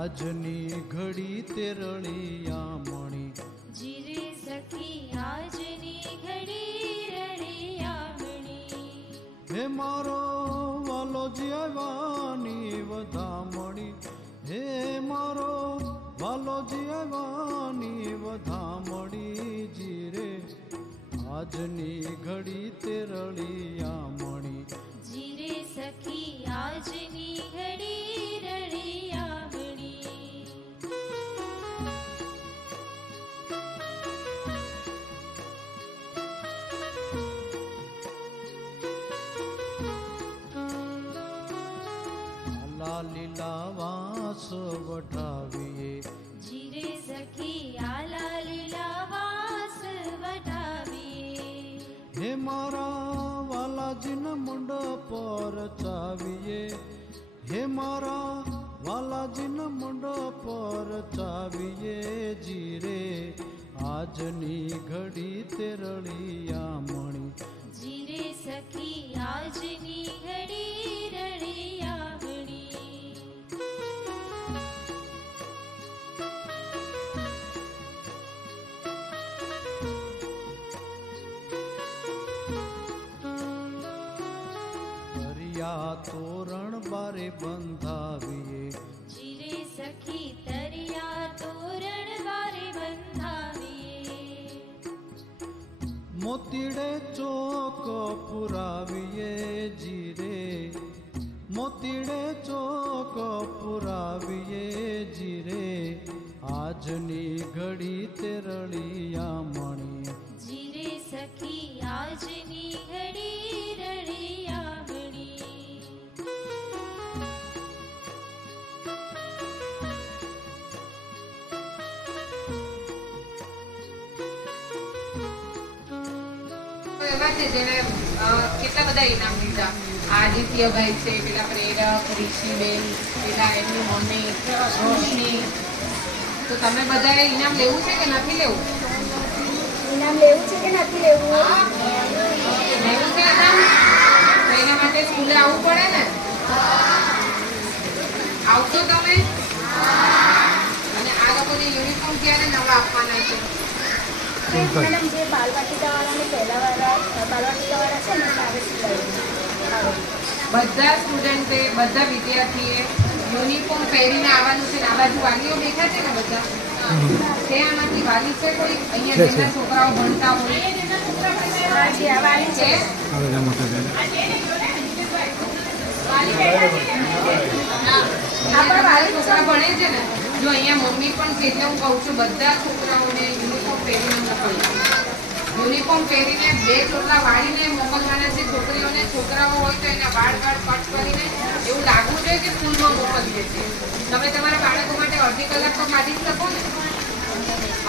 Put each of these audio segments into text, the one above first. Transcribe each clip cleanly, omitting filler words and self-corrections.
આજની ઘડી તે રળિયામણી જીરે સખી આજની ઘડી રળિયામણી હે મારો વાલો જીવાની વધામણી હે મારો વાલો જીવાની વધામણી જીરે આજની ઘડી તે રળિયામણી જીરે સખી આજની ઘડી રળિયામણી આલા લીલા વાસ વઢાવીએ જીરે સખી આલા લીલા વાસ વઢાવીએ હે મારા વાલાજીના મંડપ પર ચાવીએ હે મારા વાલાજીના મંડપ પર ચાવીએ જીરે આજની ઘડી તે રળિયામણી જીરે સખી આજની ઘડી રળિયામણી દરિયા તોરણ બારે બંધાવીએ જીરે સખી તરિયા તોરણ વારે બંધાવીએ મોતીડે ચોક પુરાવીએ જીરે મોતીડે ચોક પુરાવીએ જીરે આજની ઘડી તે રળિયામણી જીરે સખી આજની ઘડી રળિયામણી એવા છે જેને કેટલા બધા ઇનામ લીધા. આદિત્યભાઈ છે, પેલા પ્રેરક, ઋષિબેન, પેલા એમની મમ્મી રોશની. તો તમે બધાએ ઇનામ લેવું છે કે નથી લેવું? ઇનામ લેવું છે કે નથી લેવું? લેવું છે ઇનામ? તો એના માટે સ્કૂલે આવવું પડે ને. આવશો તમે? અને આ લોકોને યુનિફોર્મ ક્યારે નવા આપવાના છે? મેડમ જે બાલવાટિકાવાળા ને પહેલાવાળા બાલવાટિકાવાળા છે ને ત્યારે સિલાઈ બધા સ્ટુડન્ટે, બધા વિદ્યાર્થીએ યુનિફોર્મ પહેરીને આવવાનું છે. આ બાજુ વાલીઓ બેઠા છે ને બધા. છે આમાંથી વાલી છે કોઈ અહીંયા જેના છોકરાઓ ભણતા હોય? જે આ વાલી છે આપણા વાલી છોકરા ભણે છે ને. જો અહીંયા મમ્મી પણ છે એટલે હું કહું છું બધા છોકરાઓને યુનિફોર્મ પહેરીને મોકલવા. યુનિફોર્મ પહેરીને બે ચોટલા વાળીને મોકલવાના છે. છોકરીઓને છોકરાઓ હોય તો એના વાળ કટ કરીને એવું લાગવું જોઈએ કે સ્કૂલમાં મોકલીએ છીએ. તમે તમારા બાળકો માટે અડધી કલાક તો કાઢી જ શકો ને.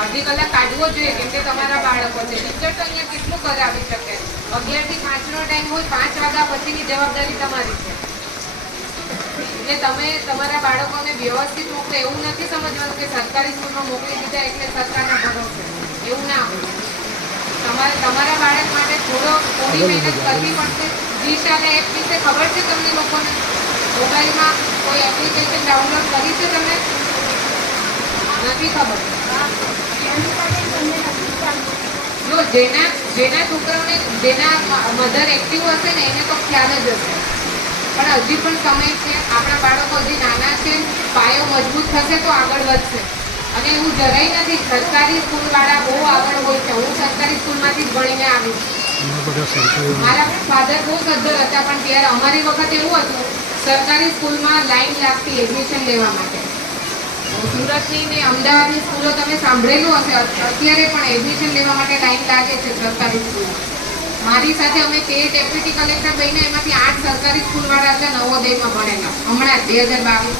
અડધી કલાક કાઢવો જોઈએ કેમ કે તમારા બાળકો છે. ટીચર તો અહીંયા કેટલું કરાવી શકે. 11 થી 5 નો ટાઈમ હોય, 5 વાગ્યા પછીની જવાબદારી તમારી છે. એટલે તમે તમારા બાળકોને વ્યવસ્થિત મોકલો. એવું નથી સમજવાનું કે સરકારી સ્કૂલમાં મોકલી દીધા એટલે સરકારના ભરોસે. એવું ના હોય. તમારે તમારા બાળક માટે થોડી મહેનત કરવી પડશે. દિશાને એપ વિશે ખબર છે તમને લોકોને? મોબાઈલમાં કોઈ એપ્લિકેશન ડાઉનલોડ કરી છે તમે? નથી ખબર. જો જેના છોકરાઓને જેના મધર એક્ટિવ હશે ને એને તો ખ્યાલ જ હશે. પણ હજી પણ સમય છે. આપણા બાળકો હજી નાના છે. પાયો મજબૂત થશે તો આગળ વધશે. અને એવું જરાય નથી. સરકારી સ્કૂલ વાળા બહુ આગળ હોય છે. હું સરકારી સ્કૂલમાંથી જ ભણીને આવી છું. મારા ફાધર બહુ સદ્ધર હતા પણ ત્યારે અમારી વખત એવું હતું સરકારી સ્કૂલમાં લાઈન લાગતી એડમિશન લેવા માટે. સુરતની ને અમદાવાદની સ્કૂલો તમે સાંભળેલું હશે. અત્યારે પણ એડમિશન લેવા માટે લાઈન લાગે છે સરકારી સ્કૂલમાં. મારી સાથે અમે 13 ડેપ્યુટી કલેક્ટર બહીને એમાંથી 8 સરકારી સ્કૂલવાળા હતા નવોદયમાં ભણેલા હમણાં 2022.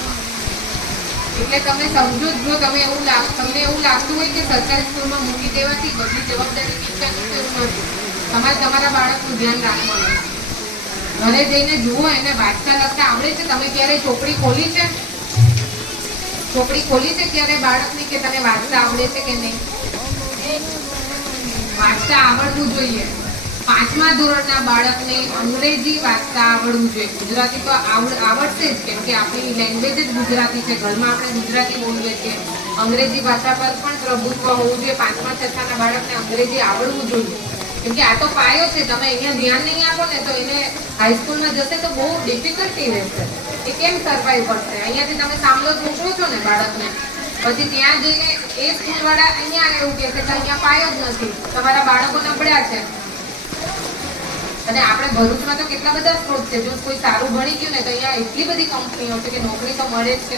એટલે તમે સમજો જ. જો તમને એવું લાગતું હોય કે સરકારી સ્કૂલમાં મૂકી દેવાથી બધી જવાબદારી ટીચરની તો એવું નથી. તમારે તમારા બાળકનું ધ્યાન રાખવાનું. ઘરે જઈને જુઓ એને વાંચતા લખતા આવડે છે? તમે ક્યારેય ચોપડી ખોલી છે? ચોપડી ખોલી છે ક્યારે બાળકની કે તને વાંચતા આવડે છે કે નહીં? વાંચતા આવડવું જોઈએ. પાંચમા ધોરણના બાળકને અંગ્રેજી વાંચતા આવડવું જોઈએ. ગુજરાતી તો આવડશે જ, કેમ કે આપણી લેંગ્વેજ જ ગુજરાતી છે. ઘરમાં આપણે ગુજરાતી બોલીએ છીએ. અંગ્રેજી ભાષા પર પણ પ્રભુત્વ હોવું જોઈએ. પાંચમા છઠ્ઠાના બાળકને અંગ્રેજી આવડવું જોઈએ, કેમ કે આ તો પાયો છે. તમે અહીંયા ધ્યાન નહીં આપો ને તો એને હાઈસ્કૂલમાં જશે તો બહુ ડિફિકલ્ટી રહેશે. એ કેમ સર્વાઈવ કરશે? અહીંયાથી તમે સાંભળો જ મોકલો છો ને બાળકને, પછી ત્યાં જઈને એ સ્કૂલવાળા અહીંયા એવું કહે છે કે અહીંયા પાયો જ નથી, તમારા બાળકો નબળા છે. અને આપણે ભરૂચમાં તો કેટલા બધા સ્ત્રોત છે. જો કોઈ સારું ભણી ગયું ને તો અહીંયા એટલી બધી કંપનીઓ છે કે નોકરી તો મળે જ છે.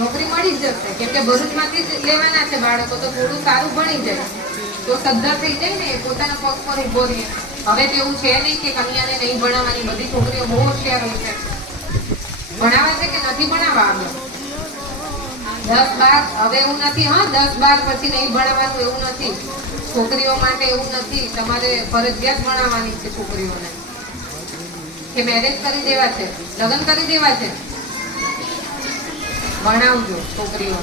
નોકરી મળી જ જશે, કેમ કે ભરૂચમાંથી જ લેવાના છે બાળકો. તો થોડું સારું ભણી જાય તો સદ્ધર થઈ જાય ને, પોતાના પગ પર ઉભો રહે. હવે તો એવું છે નહીં કે કન્યાને નહીં ભણાવવાની. બધી છોકરીઓ બહુ હોશિયાર હોય છે. ભણાવે છે કે નથી ભણાવવા? આગળ 10-12 હવે એવું નથી. હા, 10-12 પછી નહીં ભણાવવાનું એવું નથી. છોકરીઓ માટે એવું નથી. તમારે ફરજિયાત ભણાવવાની છે છોકરીઓને. કે મેરેજ કરી દેવા છે, લગ્ન કરી દેવા છે, ભણાવજો છોકરીઓ.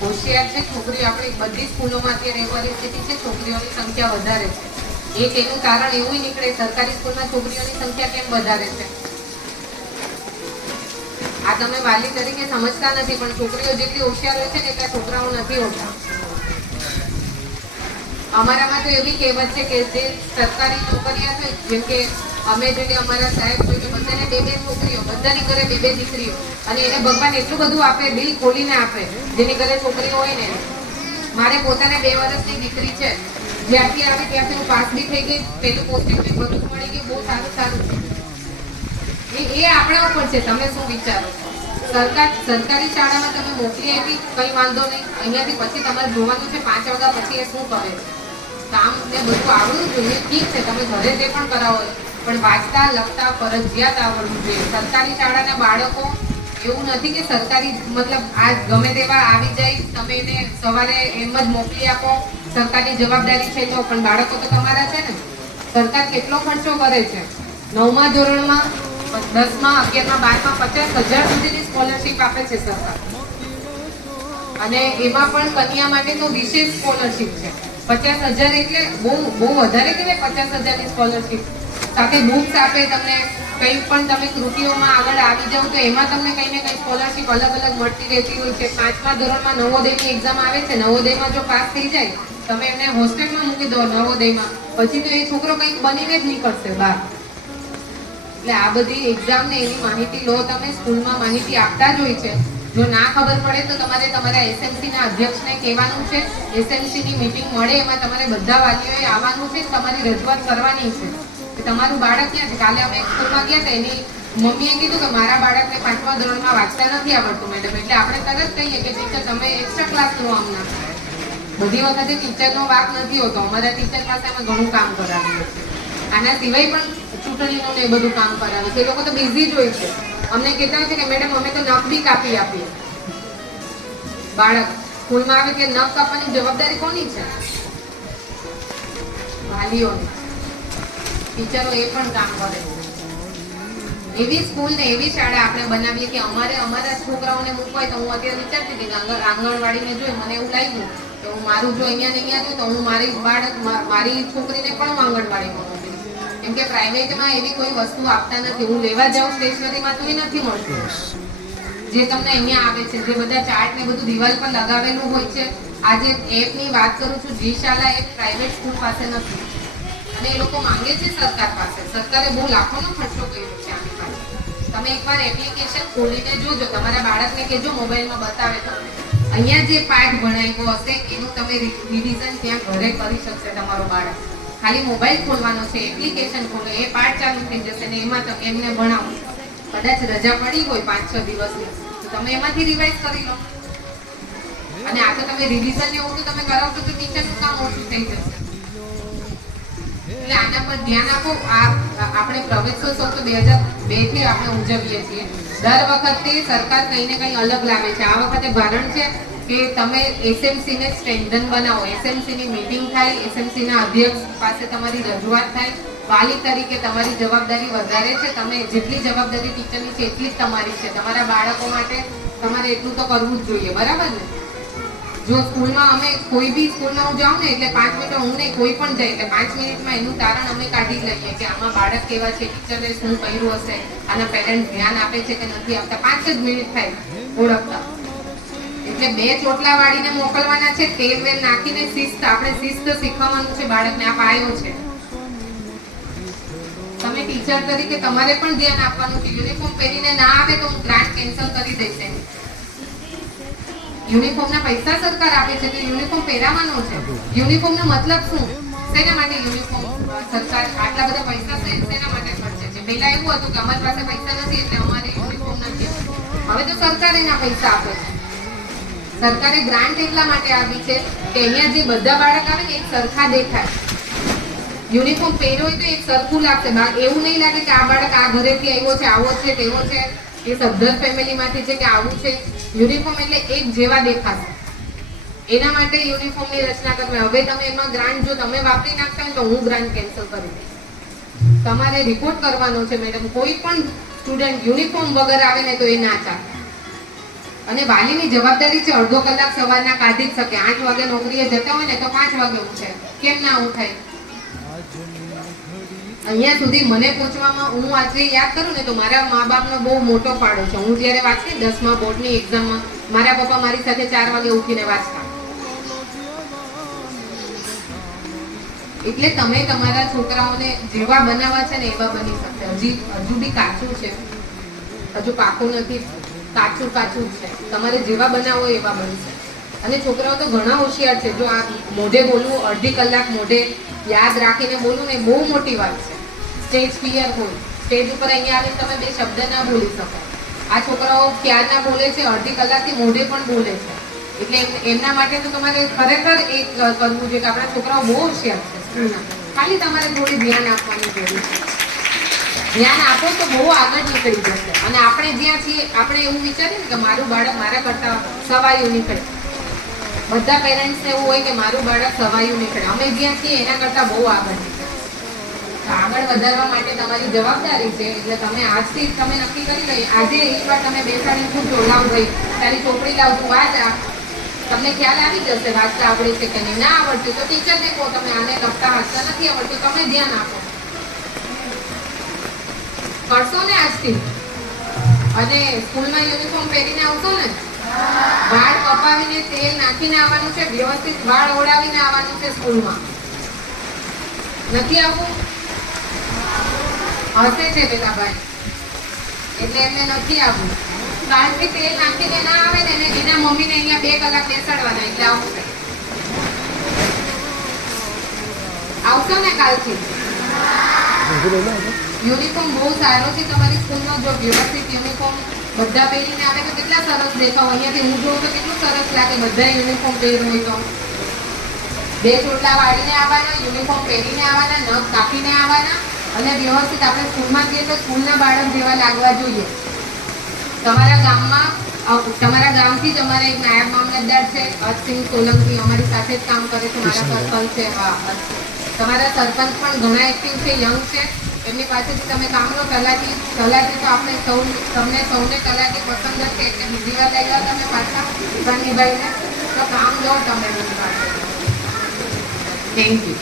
હોશિયાર છે છોકરીઓ. આપણી બધી સ્કૂલોમાં અત્યારે એ પરિસ્થિતિ છે, છોકરીઓની સંખ્યા વધારે છે. એક એનું કારણ એવું નીકળે, સરકારી સ્કૂલમાં છોકરીઓની સંખ્યા કેમ વધારે છે. આ તમે વાલી તરીકે સમજતા નથી, પણ છોકરીઓ જેટલી હોશિયાર હોય છે ને એટલા છોકરાઓ નથી હોતા. અમારામાં તો એવી કહેવત છે કે જે સરકારી નોકરિયા છે, જેમ કે અમે જોઈએ અમારા સાહેબ જોઈએ, બધાને 2-2 છોકરીઓ, બધાની ઘરે 2-2 દીકરીઓ, અને એને ભગવાન એટલું બધું આપે, દિલ ખોલીને આપે. જેની ઘરે છોકરીઓ હોય ને, મારે પોતાને 2 વર્ષની દીકરી છે. જ્યાંથી આવી ત્યાંથી હું પાસ બી થઈ ગઈ, પેલું પોસ્ટિંગ બી બધું મળી ગયું, બહુ સારું છે. એ આપણા ઉપર છે, તમે શું વિચારો છો? સરકારી શાળામાં તમે મોકલી આપી, કઈ વાંધો નહીં. અહીંયાથી પછી તમારે જોવાનું છે 5 વાગ્યા પછી એ શું કરે છે. કામ ને બધું આવડવું જોઈએ. ઠીક છે, તમે ઘરે જે પણ કરાવો, પણ વાંચતા લખતા ફરજિયાત આવડવું જોઈએ. સરકારી શાળાના બાળકો એવું નથી કે સરકારી મતલબ આ ગમે તેવા આવી જાય, તમે એને સવારે એમ જ મોકલી આપો, સરકારની જવાબદારી છે તો. પણ બાળકો તો તમારા છે ને. સરકાર કેટલો ખર્ચો કરે છે. 9મા ધોરણમાં, 10મા, 11મા, 12મા 50,000 સુધીની સ્કોલરશીપ આપે છે સરકાર. અને એમાં પણ કન્યા માટે તો વિશેષ સ્કોલરશીપ છે. 50,000 એટલે બહુ વધારે કહેવાય. 50,000ની સ્કોલરશીપ સાથે બુક્સ આપે તમને. કંઈ પણ તમે કૃતિઓમાં આગળ આવી જાવ તો એમાં તમને કંઈ ને કંઈ સ્કોલરશીપ અલગ મળતી રહેતી હોય છે. 5મા ધોરણમાં નવોદયની એક્ઝામ આવે છે. નવોદયમાં જો પાસ થઈ જાય, તમે એને હોસ્ટેલમાં મૂકી દો નવોદયમાં, પછી તો એ છોકરો કંઈક બનીને જ નીકળશે બહાર. એટલે આ બધી એક્ઝામ ને એની માહિતી લો તમે. સ્કૂલમાં માહિતી આપતા જ હોય છે. જો ના ખબર પડે તો તમારે તમારા એસએમસી ના અધ્યક્ષને કહેવાનું છે. એસએમસી ની મીટિંગ મળે, એમાં તમારે બધા વાલીઓએ આવવાનું છે, તમારી રજૂઆત કરવાની છે કે તમારું બાળક ક્યાં છે. કાલે અમે એક સ્કૂલમાં ગયા હતા, એની મમ્મીએ કીધું કે મારા બાળકને 5મા ધોરણમાં વાંચતા નથી આવડતું મેડમ. એટલે આપણે તરત કહીએ કે ટીચર તમે એક્સ્ટ્રા ક્લાસ લો આમના. બધી વખતે ટીચરનો વાક નથી હોતો. અમારા ટીચર પાસે અમે ઘણું કામ કરાવીએ છીએ. આના સિવાય પણ ચૂંટણીનું ને એ બધું કામ કરાવે છે. એ લોકો તો બિઝી જ હોય છે. અમને કહેતા હોય છે કે મેડમ અમે તો નખ બી કાપી આપીએ. બાળક સ્કૂલમાં આવે કે નખ કાપવાની જવાબદારી કોની છે? વાલીઓની. ટીચરો એ પણ કામ કરે છે. એવી સ્કૂલ ને એવી શાળા આપણે બનાવીએ કે અમારા છોકરાઓને મૂકવાય. તો હું અત્યારે વિચારતી હતી કે આંગણવાડીને જોઈ મને એવું લાગ્યું કે હું મારું જો અહીંયા ને અહીંયા જોયું તો હું મારી છોકરીને પણ હું આંગણવાડીમાં મૂકી. કેમ કે પ્રાઇવેટમાં એવી કોઈ વસ્તુ આપતા નથી. હું લેવા જાઉં સ્ટેશનરીમાં તો એ નથી મળતું જે તમને અહીંયા આવે છે. જે બધા ચાર્ટ ને બધું દિવાલ પર લગાવેલું હોય છે. આજે એપની વાત કરું છું, જી શાળા એક પ્રાઇવેટ સ્કૂલ પાસે નથી, અને એ લોકો માંગે છે સરકાર પાસે. સરકારે બહુ લાખોનો ખર્ચો કર્યો છે આની પાસે. તમે એકવાર એપ્લિકેશન ખોલીને જોજો, તમારા બાળકને કહેજો મોબાઈલમાં બતાવે તો. અહીંયા જે પાઠ ભણાવ્યો હશે એનું તમે રિવિઝન ત્યાં ઘરે કરી શકશે તમારો બાળક. ખાલી મોબાઈલ ખોલવાનો છે, એપ્લિકેશન ખોલો, એ પાઠ ચાલુ થઈ જશે ને એમાં તમે એમને ભણાવો. કદાચ રજા પડી હોય 5-6 દિવસની, તો તમે એમાંથી રિવાઇઝ કરી લો. અને આ તો તમે રિવિઝન એવું તો તમે કરાવશો તો ટીચરનું કામ ઓછું થઈ જશે. એટલે આના પર ધ્યાન આપો. આપણે પ્રવેશોત્સવ તો 2002 થી આપણે ઉજવીએ છીએ. દર વખતે સરકાર કંઈ ને કંઈ અલગ લાવે છે. આ વખતે ભારણ છે કે તમે એસએમસી ને સ્ટ્રેન્થન બનાવો. એસએમસી ની મીટિંગ થાય, એસએમસી ના અધ્યક્ષ પાસે તમારી રજૂઆત થાય. વાલી તરીકે તમારી જવાબદારી વધારે છે. તમે જેટલી જવાબદારી ટીચરની છે એટલી જ તમારી છે. તમારા બાળકો માટે તમારે એટલું તો કરવું જ જોઈએ, બરાબર ને? જો સ્કૂલમાં અમે કોઈ બી સ્કૂલમાં હું જાઉં ને એટલે 5 મિનિટ હું નહીં કોઈ પણ જાય એટલે 5 મિનિટમાં એનું તારણ અમે કાઢી લઈએ કે આમાં બાળક કેવા છે, ટીચરે શું કર્યું હશે, આના પેરેન્ટ ધ્યાન આપે છે કે નથી આપતા. 5 જ મિનિટ થાય ઓળખતા. એટલે 2 ચોટલા વાળીને મોકલવાના છે, તેલ વેલ નાખીને શિસ્ત, આપણે શિસ્ત શીખવવાનું છે બાળકને. આ પાયો છે. તમે ટીચર તરીકે તમારે પણ ધ્યાન આપવાનું છે. યુનિફોર્મ પહેરીને ના આવે તો હું ગ્રાન્ટ કેન્સલ કરી દઈશ એની. યુનિફોર્મના પૈસા સરકાર આપે છે તો યુનિફોર્મ પહેરાવાનો છે. યુનિફોર્મનો મતલબ શું? શેના માટે યુનિફોર્મ સરકાર આટલા બધા પૈસા શેના માટે ખર્ચે છે? પહેલા એવું હતું કે અમારી પાસે પૈસા નથી એટલે અમારે યુનિફોર્મ નથી. હવે તો સરકાર એના પૈસા આપે છે. સરકારે ગ્રાન્ટ એટલા માટે આપી છે કે અહીંયા જે બધા બાળક આવે ને એક સરખા દેખાય. યુનિફોર્મ પહેર્યો હોય તો એક સરખું લાગશે. એવું નહીં લાગે કે આ બાળક આ ઘરેથી આવ્યો છે, આવો છે, તેવો છે, એ સદ્ધર ફેમિલીમાંથી છે કે આવું છે. યુનિફોર્મ એટલે એક જેવા દેખાશે. એના માટે યુનિફોર્મની રચના કરવી. હવે તમે એમાં ગ્રાન્ટ જો તમે વાપરી નાખતા હોય તો હું ગ્રાન્ટ કેન્સલ કરી દઈશ. તમારે રિપોર્ટ કરવાનો છે મેડમ. કોઈ પણ સ્ટુડન્ટ યુનિફોર્મ વગર આવે ને તો એ ના ચાલે. અને વાલીની જવાબદારી છે અડધો કલાક સવારના કાઢી જ શકે. 8 વાગે નોકરીએ જતા હોય ને તો 5 વાગે ઉઠે. કેમ ના ઉઠાય? અહીંયા સુધી મને પૂછવામાં હું આજે યાદ કરું ને તો મારા મા બાપનો બહુ મોટો ફાળો છે. હું જ્યારે વાંચતી 10મા બોર્ડની એક્ઝામમાં મારા પપ્પા મારી સાથે 4 વાગે ઉઠીને વાંચતા. એટલે તમે તમારા છોકરાઓને જેવા બનાવવા છે ને એવા બની શકશે. હજુ બી કાચું છે, હજુ પાકું નથી, કાચું કાચું છે. તમારે જેવા બનાવો એવા બનશે. અને છોકરાઓ તો ઘણા હોશિયાર છે. જો આ મોઢે બોલવું, અડધી કલાક મોઢે યાદ રાખીને બોલવું ને બહુ મોટી વાત છે. સ્ટેજ ફિયર હોય, સ્ટેજ ઉપર અહીંયા આવીને તમે 2 શબ્દ ના બોલી શકો. આ છોકરાઓ ક્યારના બોલે છે, અડધી કલાકથી મોઢે પણ બોલે છે. એટલે એમના માટે તો તમારે ખરેખર એક કરવું જોઈએ કે આપણા છોકરાઓ બહુ હોશિયાર છે સ્કૂલના. ખાલી તમારે થોડી ધ્યાન આપવાની જરૂર છે. ધ્યાન આપો તો બહુ આગળ નીકળી જશે. અને આપણે જ્યાં છીએ આપણે એવું વિચારીએ ને કે મારું બાળક મારા કરતા સવાયું નીકળે. બધા પેરેન્ટ્સને એવું હોય કે મારું બાળક સવાયું નીકળે. અમે જ્યાં છીએ એના કરતા બહુ આગળ નીકળે. આગળ વધારવા માટે તમારી જવાબદારી છે. એટલે તમે આજથી જ તમે નક્કી કરી લઈ. આજે એકવાર તમે બેસાડીને પૂછો, લાવ ભાઈ તારી ચોપડી લાવ, તું વાંચ. તમને ખ્યાલ આવી જશે વાંચતા આવડે છે કે નહીં. ના આવડતું તો ટીચરને કહો તમે આને લખતા વાંચતા નથી આવડતું, તમે ધ્યાન આપો. કરશો ને આજથી? અને સ્કૂલમાં યુનિફોર્મ પહેરીને આવશો ને? વાળ કપાવીને તેલ નાખીને આવવાનું છે. વ્યવસ્થિત વાળ ઓળાવીને આવવાનું છે સ્કૂલમાં. નથી આવવું? હસે છે પેલા ભાઈ એટલે એમને નથી આવવું. કાલથી તેલ નાખીને ના આવે ને એના મમ્મીને અહીંયા 2 કલાક બેસાડવાના એટલે આવશે. આવશો ને કાલથી? યુનિફોર્મ બહુ સારો છે તમારી સ્કૂલમાં. જો વ્યવસ્થિત યુનિફોર્મ બધા પહેરીને આવે તો કેટલા સરસ દેખાવ. અહીંયાથી હું જોઉં તો કેટલું સરસ લાગે બધા યુનિફોર્મ પહેર્યું હોય તો. 2 ચોટલા વાળીને આવવાના, યુનિફોર્મ પહેરીને આવવાના, નખ કાપીને આવવાના અને વ્યવસ્થિત આપણે સ્કૂલમાં જઈએ તો સ્કૂલના બાળક જેવા લાગવા જોઈએ. તમારા ગામથી જ અમારા એક નાયબ મામલતદાર છે અજસિંહ સોલંકી, અમારી સાથે જ કામ કરે છે. મારા સર્કલ છે. તમારા સરપંચ પણ ઘણા એક્ટિવ છે, યંગ છે. એમની પાસેથી તમે કામ લો. તલાટી તો આપણે તમને સૌને તલાટી પસંદ છે એટલે બીજી વાર લઈ લો તમે પાછા નિભાઈને તો કામ લો તમે. Thank you.